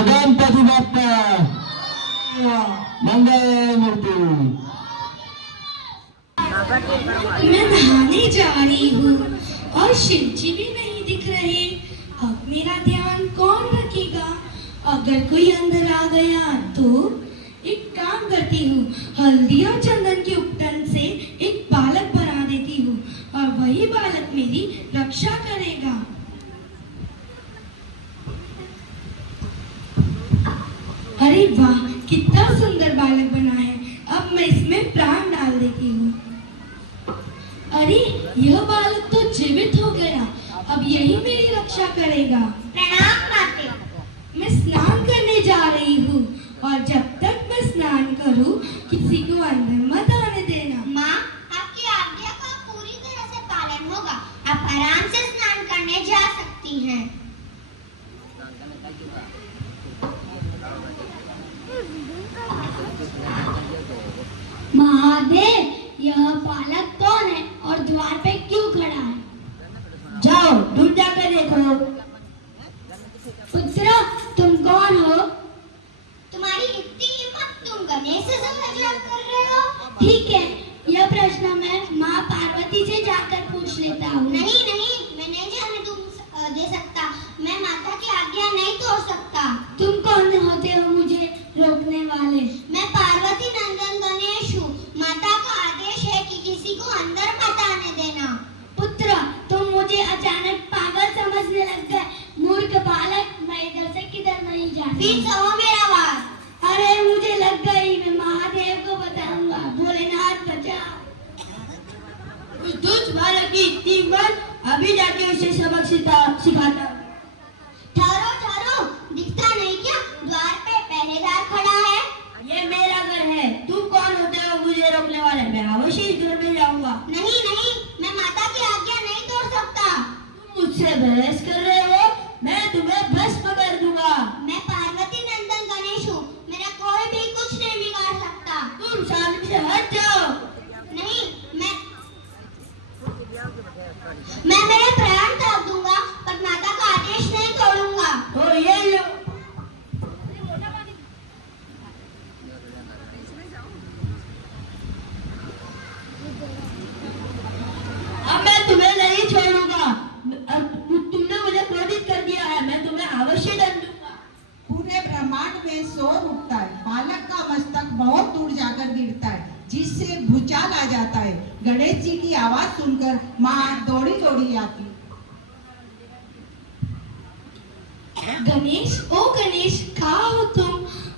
गणपति बाप्पा मंगल मूर्ति। मैं नहाने जा रही हूँ और शिव जी भी नहीं दिख रहे। अब मेरा ध्यान कौन रखेगा? अगर कोई अंदर आ गया तो एक काम करती हूँ, हल्दी और चंदन के उपटन से एक बालक बना देती हूँ और वही बालक मेरी रक्षा करेगा। अरे वाह, कितना सुंदर बालक बना है। अब मैं इसमें प्राण डाल देती हूँ। अरे यह बालक तो जीवित हो गया। अब यही मेरी रक्षा करेगा। प्रणाम माते। मैं स्नान करने जा रही हूँ और जब तक मैं स्नान करूँ किसी को अंदर मत आने देना। माँ, आपकी आज्ञा का पूरी तरह से पालन होगा। आप आराम से स्नान करने जा सकती हैं। महादेव, यह बालक कौन है और द्वार पे क्यों खड़ा है? जाओ दूर जाकर देखो। पुत्र, तुम कौन हो? तुम्हारी इतनी हिम्मत, तुम गणेश से झगड़ा कर रहे हो? ठीक है, यह प्रश्न मैं माँ पार्वती से जाकर पूछ लेता हूँ। नहीं नहीं, मैं नहीं जाने दे सकता। मैं माता की आज्ञा नहीं तोड़ सकता। तुम कौन होते हो मुझे रोकने वाले? मैं पार्वती नंदन गणेश हूँ। माता का आदेश है कि किसी को अंदर मत आने देना। पुत्र, तुम मुझे अचानक पागल समझने लग गए। मूर्ख बालक, मैं इधर से किधर नहीं जाती। फिर सहो मेरा बात। अरे मुझे लग गई, मैं महादेव को बताऊंगा। भोलेनाथ बचाओ। उस दुष्ट बालक की इतनी हिम्मत, अभी जाके उसे सबक सिखाता। ठहरो ठहरो, दिखता नहीं क्या? द्वार पे पहरेदार खड़ा है। ये मेरा घर है, तुम कौन होते हो मुझे रोकने वाले? मैं अवश्य इस घर में जाऊंगा। नहीं नहीं, मैं माता की आज्ञा नहीं तोड़ सकता। तुम मुझसे बहस कर रहे हो? मैं तुम्हें भस्म कर दूंगा। मैं पार्वती नंदन गणेश हूँ। मेरा कोई भी कुछ नहीं बिगाड़ सकता। तुम सामने से हट जाओ। नहीं, मैं मेरे प्राण त्याग दूंगा, पर माता का आदेश नहीं तोड़ूंगा। तो ये लो। अब मैं तुम्हें नहीं छोड़ूंगा। तुमने मुझे क्रोधित कर दिया है, मैं तुम्हें अवश्य दंड दूंगा। पूरे ब्रह्मांड में शोर उठता है। बालक का मस्तक बहुत दूर जाकर गिरता है, जिससे भूचाल आ जाता है। गणेश जी की आवाज सुनकर माँ दौड़ी दौड़ी आती। गणेश, ओ गणेश, कहाँ हो तुम?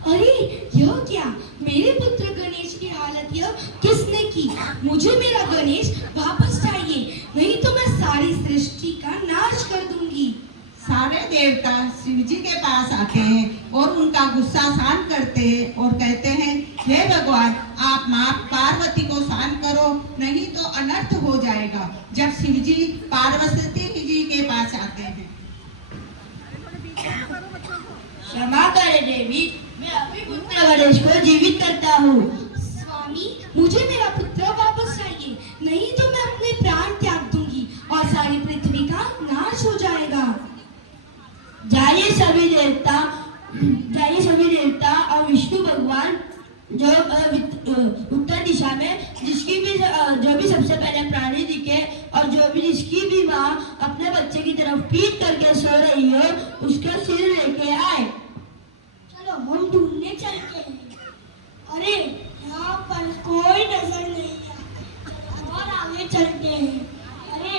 अरे यह क्या? मेरे पुत्र गणेश की हालत यह किसने की? मुझे मेरा गणेश वापस चाहिए, नहीं तो मैं सारी सृष्टि का नाश कर दूंगी। सारे देवता शिव जी के पास आते हैं और उनका गुस्सा शांत करते हैं और कहते हैं, हे भगवान, आप माँ पार्वती को शांत करो, नहीं तो अनर्थ हो जाएगा। जब शिव जी पार्वती जी के पास आते हैं। क्षमा करे देवी, मैं अपने पुत्र गणेश को जीवित करता हूँ। स्वामी, मुझे मेरा पुत्र वापस चाहिए, नहीं तो मैं अपने प्राण त्याग दूंगी और सारी पृथ्वी का नाश हो जाएगा। जाइए सभी देवता और विष्णु भगवान जो उत्तर दिशा में जो भी सबसे पहले प्राणी दिखे और जिसकी भी माँ अपने बच्चे की तरफ पीठ करके सो रही हो, उसका सिर लेके आए। चलो हम ढूंढने चलते हैं। अरे यहाँ पर कोई नजर नहीं आता, और आगे चलते हैं। अरे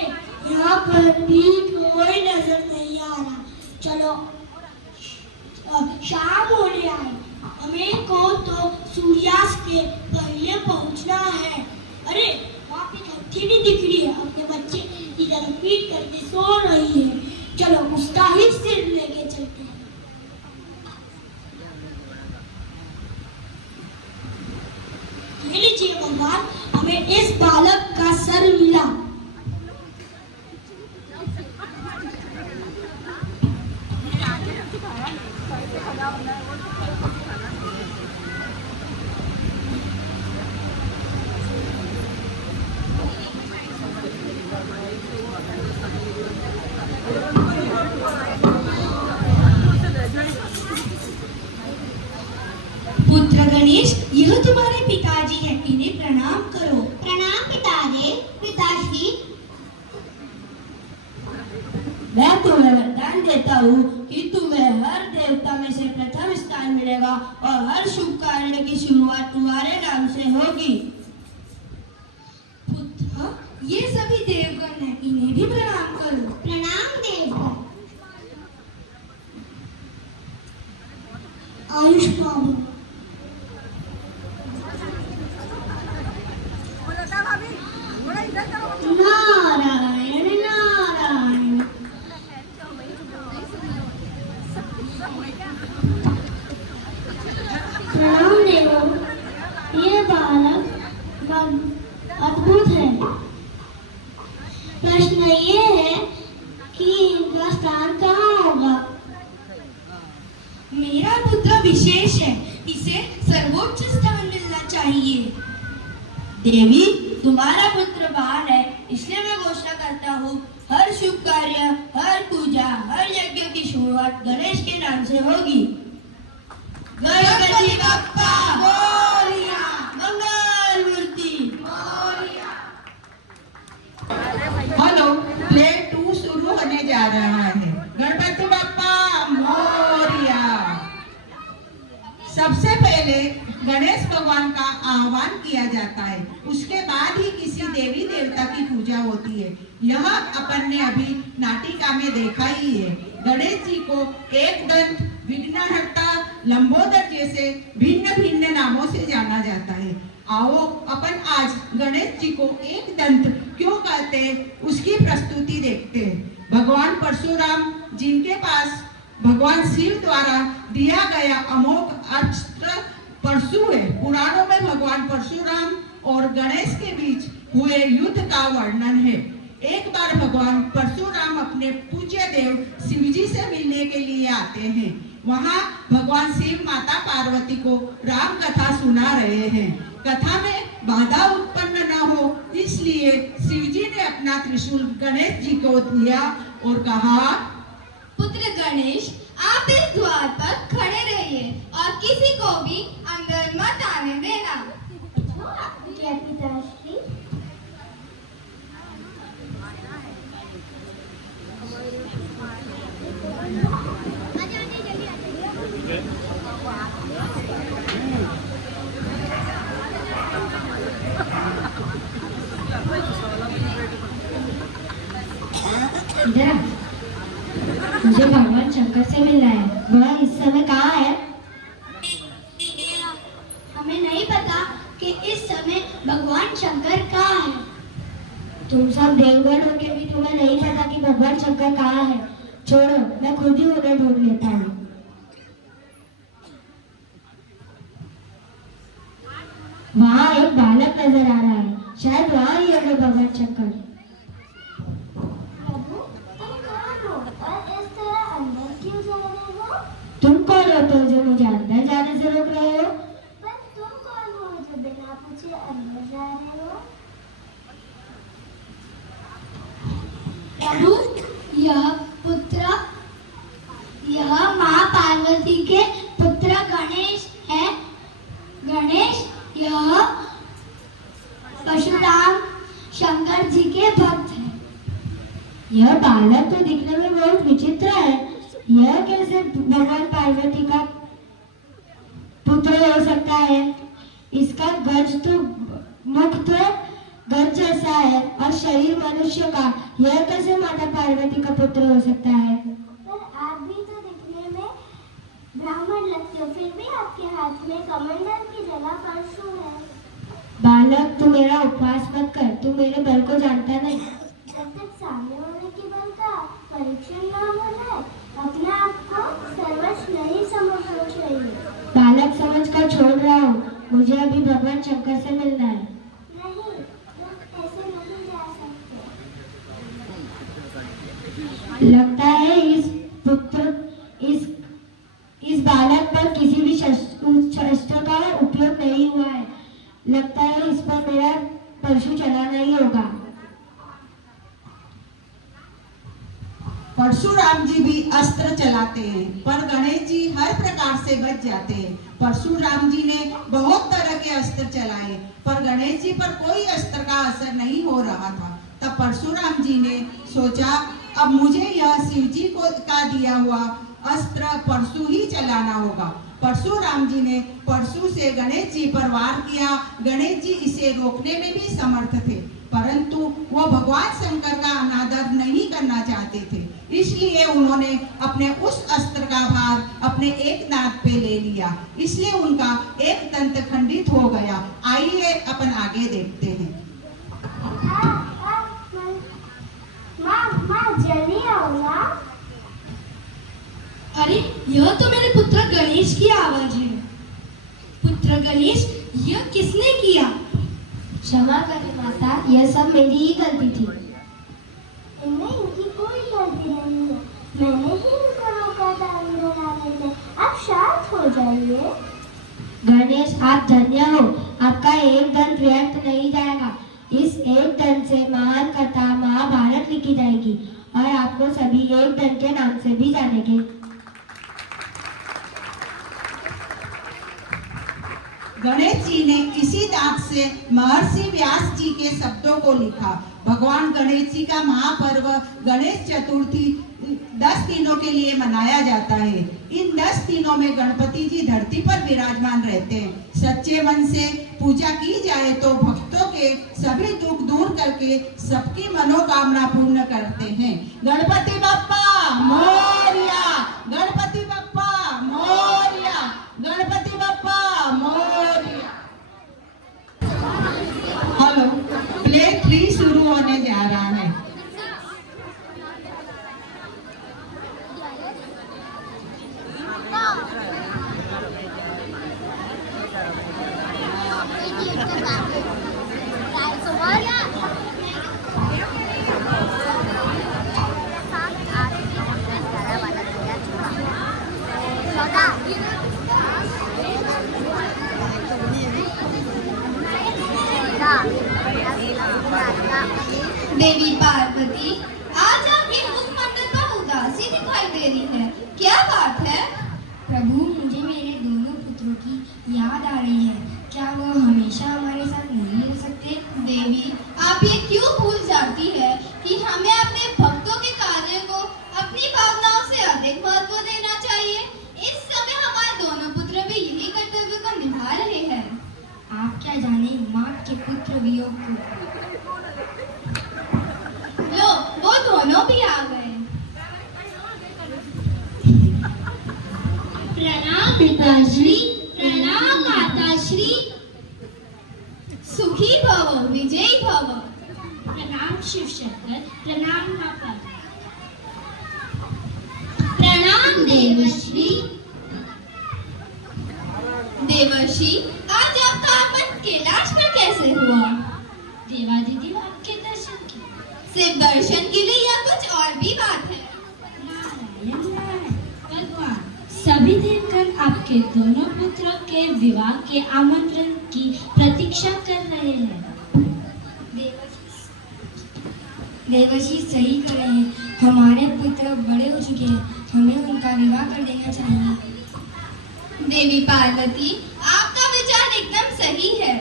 यहाँ पर भी कोई नजर नहीं आ रहा। चलो, शाम होने आई, हमें को तो सूर्यास्त के पहले पहुंचना है। अरे वहाँ पे लड़की नहीं दिख रही है, अपने बच्चे इधर पीट करके सो रही है। चलो उसका ही सिर लेके चलते हैं। ये लीजिए भगवान, हमें इस बालक का सर मिला। गणेश, यह तुम्हारे पिताजी हैं, इन्हें प्रणाम करो। प्रणाम पिताश्री। मैं तुम्हें वरदान देता हूँ कि तुम्हें हर देवता में से प्रथम स्थान मिलेगा और हर शुभ कार्य की शुरुआत तुम्हारे नाम से होगी। पुत्र, ये सभी देवगण हैं, इन्हें भी प्रणाम करो। प्रणाम देवगण। आयुष्मान नारायण नारायण। प्रणाम देवो, ये बालक अद्भुत है। प्रश्न ये है कि इनका स्थान कहाँ होगा? मेरा पुत्र विशेष है, इसे सर्वोच्च स्थान मिलना चाहिए। देवी, तुम्हारा पुत्र महान है, इसलिए मैं घोषणा करता हूँ हर शुभ कार्य, हर पूजा, हर यज्ञ की शुरुआत गणेश के नाम से होगी। गणपति बप्पा मोरया, मंगल मूर्ति मोरया। हेलो, प्ले 2 शुरू होने जा रहा है। गणपति बप्पा मोरया। सबसे पहले गणेश भगवान का आह्वान किया जाता है, उसके बाद ही किसी देवी देवता की पूजा होती है। यह अपन ने अभी नाटिका में देखा ही है। गणेश जी को एक दंत, विघ्नहर्ता, लंबोदर जैसे भिन्न भिन्न नामों से जाना जाता है। आओ अपन आज गणेश जी को एक दंत क्यों कहते हैं उसकी प्रस्तुति देखते हैं। भगवान परशुराम, जिनके पास भगवान शिव द्वारा दिया गया अमोघ अस्त्र परशु है। पुराणों में भगवान परशुराम और गणेश के बीच हुए युद्ध का वर्णन है। एक बार भगवान परशुराम अपने पूज्य देव शिव जी से मिलने के लिए आते हैं। वहाँ भगवान शिव माता पार्वती को राम कथा सुना रहे हैं। कथा में बाधा उत्पन्न न हो, इसलिए शिव जी ने अपना त्रिशूल गणेश जी को दिया और कहा, पुत्र गणेश, आप इस द्वार पर खड़े रहिए और किसी को भी अंदर मत आने देना। क्या पिताश्री? इधर मुझे भगवान शंकर से मिलना है। वह इस समय कहाँ है? हमें नहीं पता कि इस समय भगवान शंकर कहाँ है। तुम सब देवगण हो के भी तुम्हें नहीं पता कि भगवान शंकर कहाँ है। छोड़ो, मैं खुद ही उन्हें ढूंढ लेता हूँ। वहाँ एक बालक नजर आ रहा है, शायद वहाँ ही होंगे भगवान शंकर। प्रभु, तुम कहाँ हो और इस तरह अंदर क्यों जा रहे हो? तुम कौन हो तो जो मुझे अंदर जाने से रोक रहे हो? पर तुम कौन हो जो बिना पूछे अंदर जा रहे हो? प्रभु, यह माँ पार्वती के पुत्र गणेश है। गणेश, यह परशुराम शंकर जी के भक्त है। यह बालक तो दिखने में बहुत विचित्र है। यह कैसे भगवान पार्वती का पुत्र हो सकता है? इसका मुख तो गज जैसा है और शरीर मनुष्य का। यह कैसे माता पार्वती का पुत्र हो सकता है? पर आप भी तो दिखने में ब्राह्मण लगते हो, फिर भी आपके हाथ में कमंडल की जगह परशु है। बालक, तू मेरा उपवास मत कर, तू मेरे बल को जानता नहीं। जब तक सामने वाले के बल का परीक्षण ना हो जाए, अपने आप को सर्वस्व नहीं समझना चाहिए। बालक समझ कर छोड़ रहा हूँ, मुझे अभी भगवान शंकर से मिलना है। नहीं, तुम ऐसे नहीं जा सकते। लगता है इस बालक पर किसी भी शस्त्र का उपयोग नहीं हुआ है। लगता है इस पर मेरा परशु चलाना ही होगा। परशुराम जी भी अस्त्र चला चलाते हैं, पर गणेश जी हर प्रकार से बच जाते हैं। परशुराम जी ने बहुत तरह के अस्त्र चलाए, पर गणेश जी पर कोई अस्त्र का असर नहीं हो रहा था। तब परशुराम जी ने सोचा, अब मुझे यह शिव जी का दिया हुआ अस्त्र परशु ही चलाना होगा। परशुराम जी ने परशु से गणेश जी पर वार किया। गणेश जी इसे रोकने में भी समर्थ थे, परंतु वो भगवान शंकर का अनादर नहीं करना चाहते थे, इसलिए उन्होंने अपने उस अस्त्र का भार अपने एक दांत पे ले लिया, इसलिए उनका एक दंत खंडित हो गया। आइए अपन आगे देखते हैं। माँ जल्दी आओ ना। अरे यह तो मेरे पुत्र गणेश की आवाज है। पुत्र गणेश, यह किसने किया? क्षमा करें माता, यह सब मेरी ही गलती थी। इनमें इनकी कोई गलती नहीं है, मैंने ही इनको रोका था अंदर आने से। आप शांत हो जाइए। गणेश, आप धन्य हो, आपका एक दंत व्यर्थ नहीं जाएगा। इस एक दंत से महान कथा महाभारत लिखी जाएगी और आपको सभी एक दंत के नाम से भी जानेंगे। गणेश जी ने इसी दांत से महर्षि व्यास जी के शब्दों को लिखा। भगवान गणेश जी का महापर्व गणेश चतुर्थी 10 दिनों के लिए मनाया जाता है। इन 10 दिनों में गणपति जी धरती पर विराजमान रहते हैं। सच्चे मन से पूजा की जाए तो भक्तों के सभी दुख दूर करके सबकी मनोकामना पूर्ण करते हैं। गणपति बप्पा मोरया, गणपति बप्पा मोरया, गणपति बप्पा मोरया। हेलो, प्ले 3 शुरू होने जा रहा है। देवी पार्वती, आज आपके मुख मंडल पर उदासी दिखाई दे रही है, क्या बात है? प्रभु, मुझे मेरे दोनों पुत्रों की याद आ रही है। क्या वो हमेशा हमारे साथ नहीं रह सकते? देवी, आप ये क्यों भूल जाती है कि हमें अपने भक्तों के कार्य को अपनी भावनाओं से अधिक महत्व देना चाहिए। इस समय हमारे दोनों पुत्र भी यही कर्तव्य को निभा रहे हैं। आप क्या जाने माँ के पुत्र वियोग को। लो, वो दोनों भी आ गए। प्रणाम पिताश्री, प्रणाम माताश्री। सुखी भव, विजयी भव। प्रणाम शिव शंकर, प्रणाम माता। प्रणाम देवश्री। देवर्षि, आज आपका आगमन कैलाश पर कैसे हुआ? देवादिदेव आपके दर्शन के। सिर्फ दर्शन के लिए या कुछ और भी बात है? नारायण नारायण भगवान, सभी देवगण आपके दोनों पुत्रों के विवाह के आमंत्रण की प्रतीक्षा कर रहे हैं। देवर्षि सही कर रहे हैं, हमारे पुत्र बड़े हो चुके हैं, हमें उनका विवाह कर देना चाहिए। देवी पार्वती, आपका विचार एकदम सही है।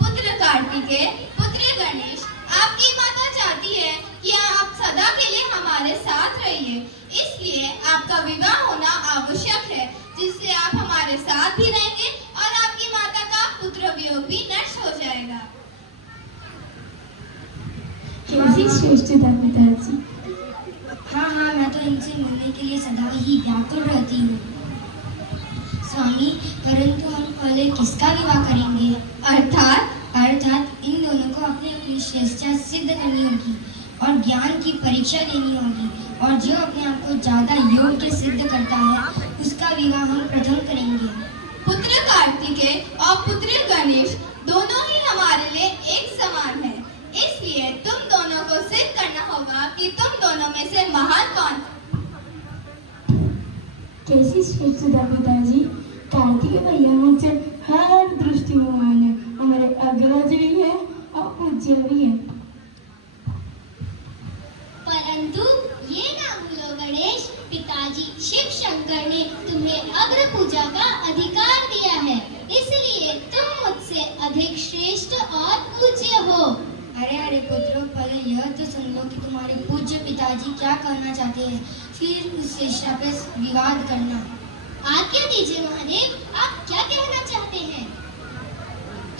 पुत्र कार्तिकेय, पुत्र गणेश, आपकी माता चाहती है कि आप सदा के लिए हमारे साथ रहिए, इसलिए आपका विवाह होना आवश्यक है, जिससे आप हमारे साथ भी रहेंगे और आपकी माता का पुत्र वियोग भी नष्ट हो जाएगा। कैसी श्रेष्ठता पिताजी। हाँ हाँ, मैं तो इनसे मिलने के लिए सदा ही व्याकुल रहती हूँ। स्वामी, परंतु हम पहले किसका विवाह करेंगे? अर्थात इन दोनों को अपनी अपनी श्रेष्ठता सिद्ध करनी होगी और ज्ञान की परीक्षा लेनी होगी, और जो अपने आप को ज्यादा योग्य सिद्ध करता है उसका विवाह हम प्रथम करेंगे। पुत्र कार्तिकेय और पुत्र गणेश दोनों ही हमारे लिए एक समान है, इसलिए तुम दोनों को सिद्ध करना होगा कि तुम दोनों में से महान कौन। कैसी श्रेष्ठता पिताजी। कार्तिक भैया मुझसे हर दृष्टि में महान है, हमारे अग्रज भी है और पूज्य भी है। परंतु ये ना भूलो गणेश, पिताजी शिव शंकर ने तुम्हें अग्र पूजा का अधिकार दिया है, इसलिए तुम मुझसे अधिक श्रेष्ठ और पूज्य हो। अरे अरे पुत्रों, पहले यह तो सुन लो कि तुम्हारे पूज्य पिताजी क्या कहना चाहते हैं, फिर उस शिष्या पे विवाद करना। आज्ञा दीजिए महादेव, आप क्या कहना चाहते हैं?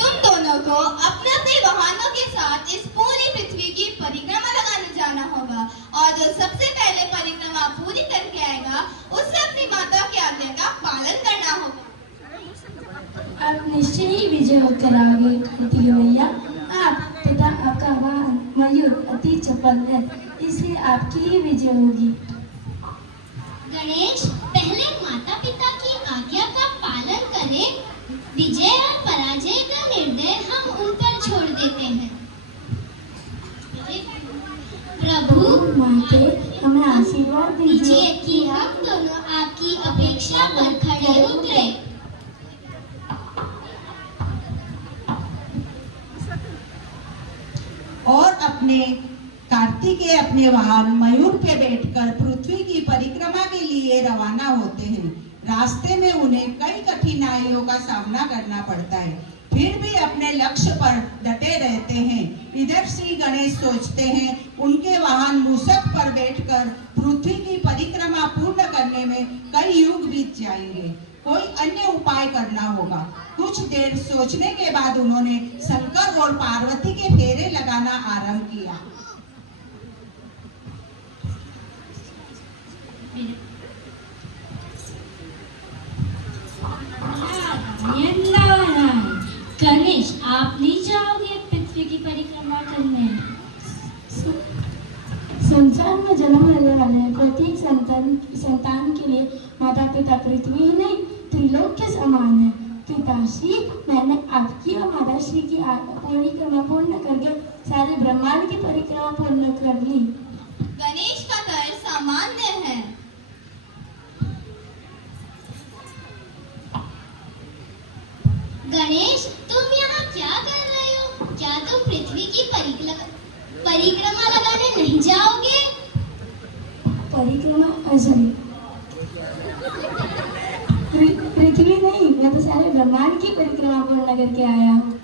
तुम दोनों को अपने अपने वाहनों के साथ इस पूरी पृथ्वी की परिक्रमा लगाने जाना होगा और जो सबसे पहले परिक्रमा पूरी करके आएगा उसे अपनी माता की आज्ञा का पालन करना होगा। आप निश्चय ही विजय होकर आओगे कार्तिकेय भैया। आप तथा आपका वाहन मयूर अति चपल है, इसलिए आपकी ही विजय होगी। गणेश, पहले माता पिता की आज्ञा का पालन करें। विजय और पराजय का निर्णय हम उन पर छोड़ देते हैं। प्रभु माते, हमें आशीर्वाद दीजिए दीजिए कि हम दोनों आपकी अपेक्षा पर खड़े उतरे। और कार्तिकेय अपने वाहन मयूर पे बैठकर पृथ्वी की परिक्रमा के लिए रवाना होते हैं। रास्ते में उन्हें कई कठिनाइयों का सामना करना पड़ता है, फिर भी अपने लक्ष्य पर डटे रहते हैं। इधर श्री गणेश सोचते हैं उनके वाहन मूषक पर बैठकर पृथ्वी की परिक्रमा पूर्ण करने में कई युग बीत जाएंगे, कोई अन्य उपाय करना होगा। कुछ देर सोचने के बाद उन्होंने शंकर और पार्वती के फेरे लगाना आरंभ किया। गणेश, आप नहीं जाओगे पृथ्वी की परिक्रमा करने? संसार में जन्म लेने वाले प्रत्येक संतान के लिए माता पिता पृथ्वी ही नहीं त्रिलोक के समान है। पिताश्री, मैंने आपकी और माताश्री की परिक्रमा पूर्ण करके सारे ब्रह्मांड की परिक्रमा पूर्ण कर ली। गणेश का तर्क सामान्य है। गणेश, तुम यहाँ क्या कर रहे हो? क्या तुम पृथ्वी की परिक्रमा लगाने नहीं जाओगे? परिक्रमा सॉरी, पृथ्वी नहीं, मैं तो सारे ब्रह्मांड की परिक्रमा पूर्ण करके आया हूँ।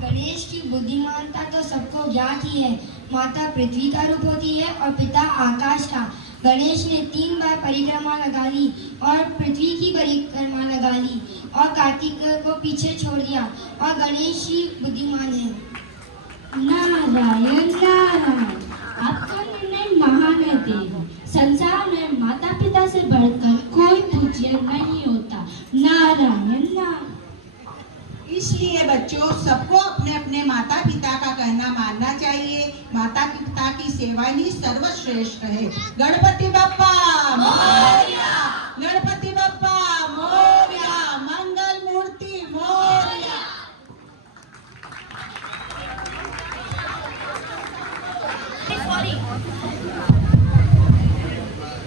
गणेश की बुद्धिमानता तो सबको ज्ञात ही है। माता पृथ्वी का रूप होती है और पिता आकाश का। गणेश ने 3 बार परिक्रमा लगा ली और पृथ्वी की परिक्रमा लगा ली और कार्तिक को पीछे छोड़ दिया, और गणेश ही बुद्धिमान है। नारायण नारायण, आपका निर्णय महान है देव। संसार में माता पिता से बढ़कर कोई पूज्य नहीं होता। नारायण नारायण। इसलिए बच्चों, सबको अपने अपने माता पिता का कहना मानना चाहिए। माता पिता की सेवा ही सर्वश्रेष्ठ है। गणपति बप्पा मोरया, गणपति बप्पा मोरया, मंगल मूर्ति मोरया।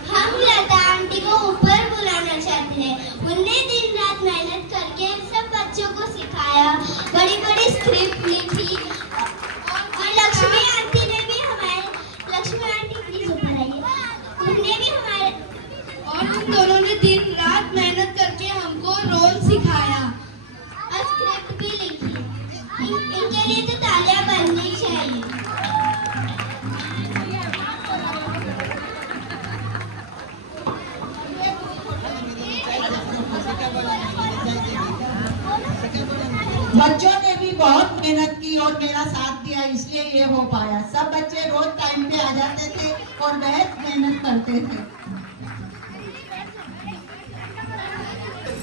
हम लता आंटी को ऊपर बुलाना चाहते हैं। उनने दिन रात मेहनत करके सब बच्चों को सिखाया, बड़ी बड़ी स्क्रिप्ट लिखी, और लक्ष्मी आंटी ने भी हमारे लक्ष्मी आंटी प्लीज ऊपर आइए, उनने भी हमारे और उन दोनों ने दिन रात मेहनत करके हमको रोल सिखाया और स्क्रिप्ट भी लिखी। इनके लिए तो तालियां बननी चाहिए। बच्चों ने भी बहुत मेहनत की और मेरा साथ दिया, इसलिए ये हो पाया। सब बच्चे रोज टाइम पे आ जाते थे और बहुत मेहनत करते थे।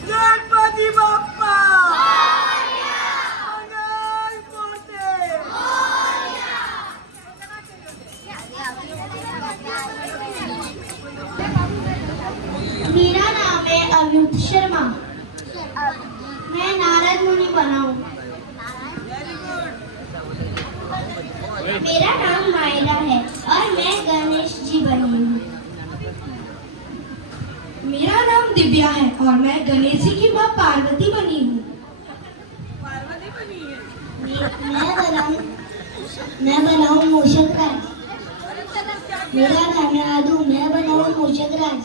गणपति बप्पा मेरा नाम है अमित शर्मा। मैं नारद मुनि बना हूँ। मेरा नाम मायरा है और मैं गणेश जी बनी हूँ। मेरा नाम दिव्या है और मैं गणेश जी की माँ पार्वती बनी हूँ। मैं बना हूँ मूषक राज। मेरा नाम है आदू, मैं बना हूँ मूषक राज।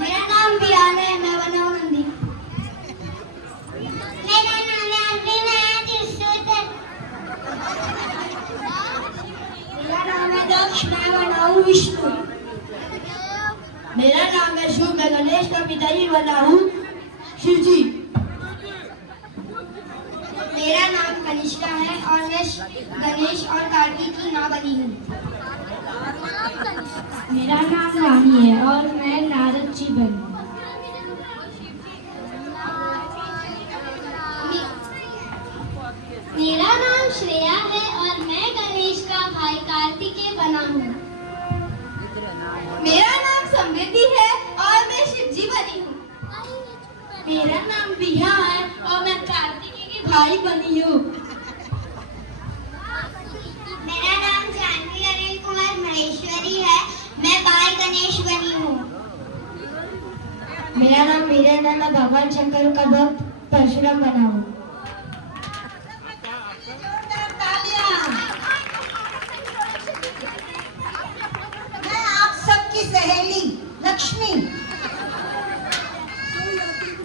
मेरा नाम बियान है, मैं बना हूँ नंदी। मेरा नाम है अरविंद, मैं त्रिशूल। मेरा नाम है दक्ष, मैं बना हूँ विष्णु। मेरा नाम है शुभ, मैं गणेश का पिता ही बना हूँ शिव जी। मेरा नाम कनिष्का है और मैं गणेश और कार्तिक की माँ बनी हूँ। मेरा नाम रानी है और मैं नारद जी बनी। मेरा नाम श्रेया है और मैं गणेश का भाई कार्तिकेय बना हूँ। मेरा नाम समृद्धि है और मैं शिव जी बनी हूँ। मेरा नाम बिया है और मैं कार्तिकेय की भाई बनी हूँ। मेरा नाम जानवी अनिल कुमार महेश्वरी है, मैं भाई गणेश बनी हूँ। मेरा नाम वीरेंद्र है, मैं भगवान शंकर का भक्त परशुराम बना हूँ।